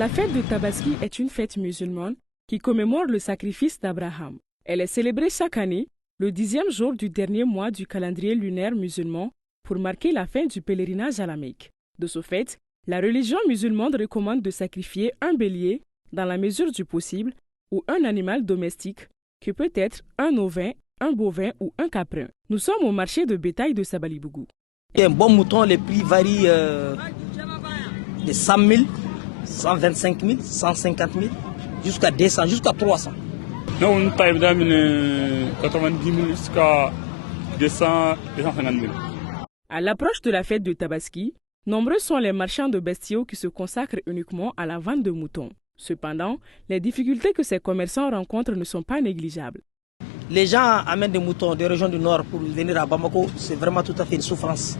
La fête de Tabaski est une fête musulmane qui commémore le sacrifice d'Abraham. Elle est célébrée chaque année, le 10e jour du dernier mois du calendrier lunaire musulman, pour marquer la fin du pèlerinage à la Mecque. De ce fait, la religion musulmane recommande de sacrifier un bélier, dans la mesure du possible, ou un animal domestique, qui peut être un ovin, un bovin ou un caprin. Nous sommes au marché de bétail de Sabalibougou. Un bon mouton, les prix varient de 100 000, 125 000, 150 000, jusqu'à 200, jusqu'à 300. Nous avons 90 000 jusqu'à 200, 250 000. À l'approche de la fête de Tabaski, nombreux sont les marchands de bestiaux qui se consacrent uniquement à la vente de moutons. Cependant, les difficultés que ces commerçants rencontrent ne sont pas négligeables. Les gens amènent des moutons des régions du Nord pour venir à Bamako, c'est vraiment tout à fait une souffrance.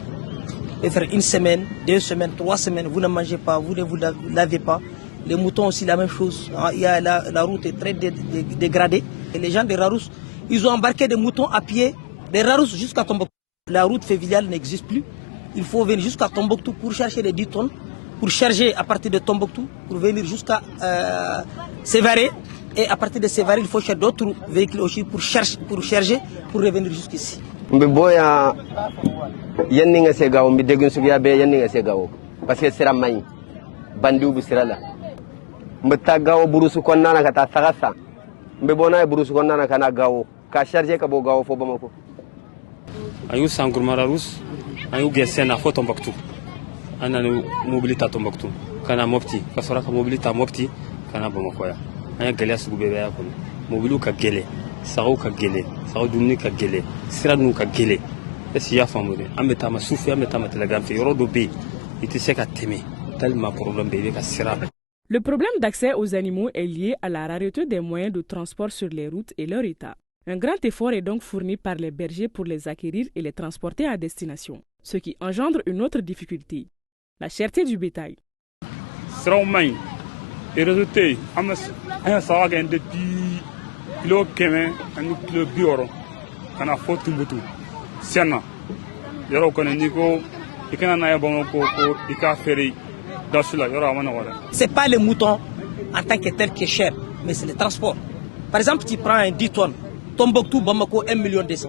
Et faire une semaine, 2 semaines, 3 semaines, vous ne mangez pas, vous ne vous lavez pas. Les moutons aussi la même chose. Il y a la route est très dégradée. Et les gens de Rarousse, ils ont embarqué des moutons à pied de Rarousse jusqu'à Tombouctou. La route févriale n'existe plus. Il faut venir jusqu'à Tombouctou pour chercher les 10 tonnes, pour charger à partir de Tombouctou, pour venir jusqu'à Sévaré. Et à partir de Sévaré, il faut chercher d'autres véhicules aussi pour charger, pour revenir jusqu'ici. Parce que c'est la main. Bandiou Bissirala. Mbetagao Burusu Konana Kata Sarasa. Mbebona Burusu Konana Kanagao. Ka chargé Kabogao for Bamako. Ayou Sangourmararous, Ayou Gessena for Tombouctou. Ananu Mobilita Tombouctou. Kana Mopti, Kasoraka Mobilita Mopti, Kana Bamakoya. Aya Galias Gubea. Mobilou Kagele, Sao Kagele, Sao Dumni Kagele, Siranu Kagele. Et si y a famille, Ametama Soufia, Metama Telegram, Yorodo B, il te sait qu'à t'aimer. Le problème d'accès aux animaux est lié à la rareté des moyens de transport sur les routes et leur état. Un grand effort est donc fourni par les bergers pour les acquérir et les transporter à destination, ce qui engendre une autre difficulté, la cherté du bétail. Ce n'est pas le mouton en tant que tel qui est cher, mais c'est le transport. Par exemple, tu prends un 10 tonnes, Tombouctou, Bamako, 1 million 200.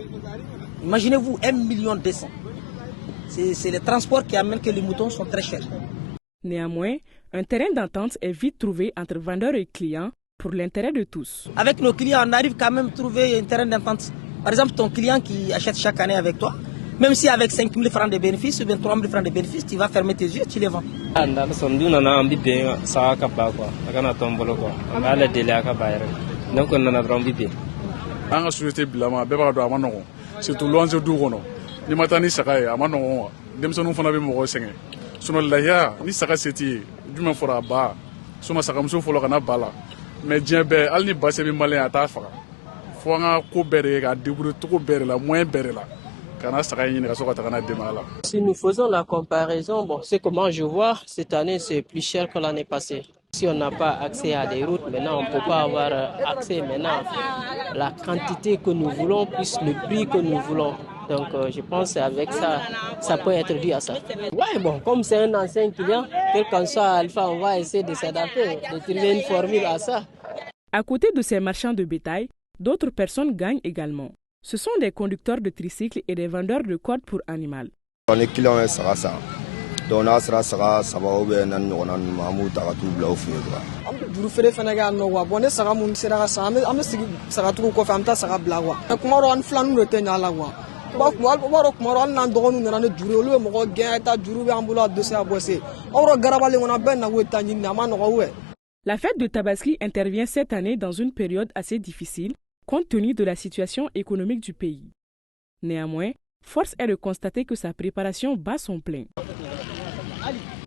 Imaginez-vous, 1 million 200. C'est le transport qui amène que les moutons sont très chers. Néanmoins, un terrain d'entente est vite trouvé entre vendeurs et clients pour l'intérêt de tous. Avec nos clients, on arrive quand même à trouver un terrain d'entente. Par exemple, ton client qui achète chaque année avec toi, même si avec 5 000 francs de bénéfices ou bien 3 000 francs de bénéfices, tu vas fermer tes yeux, tu les vends. Si nous faisons la comparaison, bon, c'est comment je vois, cette année c'est plus cher que l'année passée. Si on n'a pas accès à des routes, maintenant on ne peut pas avoir accès maintenant à la quantité que nous voulons plus le prix que nous voulons. Donc je pense qu'avec ça, ça peut être dû à ça. Ouais, bon, comme c'est un ancien client, quel qu'en soit Alpha, on va essayer de s'adapter, de trouver une formule à ça. À côté de ces marchands de bétail, d'autres personnes gagnent également. Ce sont des conducteurs de tricycles et des vendeurs de cordes pour animal. On est client à ça. Donc on sera ça va au bien on a Mahmoud à tout blanc feu. Vous ferez Fanaga no wa bonne sera mun sera ça am sera tout ko famta sera blawa. Kuma ro an flan no tenya lawa. Ba ko ro nan do no na juru lo mo ga ta juru be ambula de sa bossé. Oro garabale on a ben na wetani na ma no we. La fête de Tabaski intervient cette année dans une période assez difficile compte tenu de la situation économique du pays. Néanmoins, force est de constater que sa préparation bat son plein.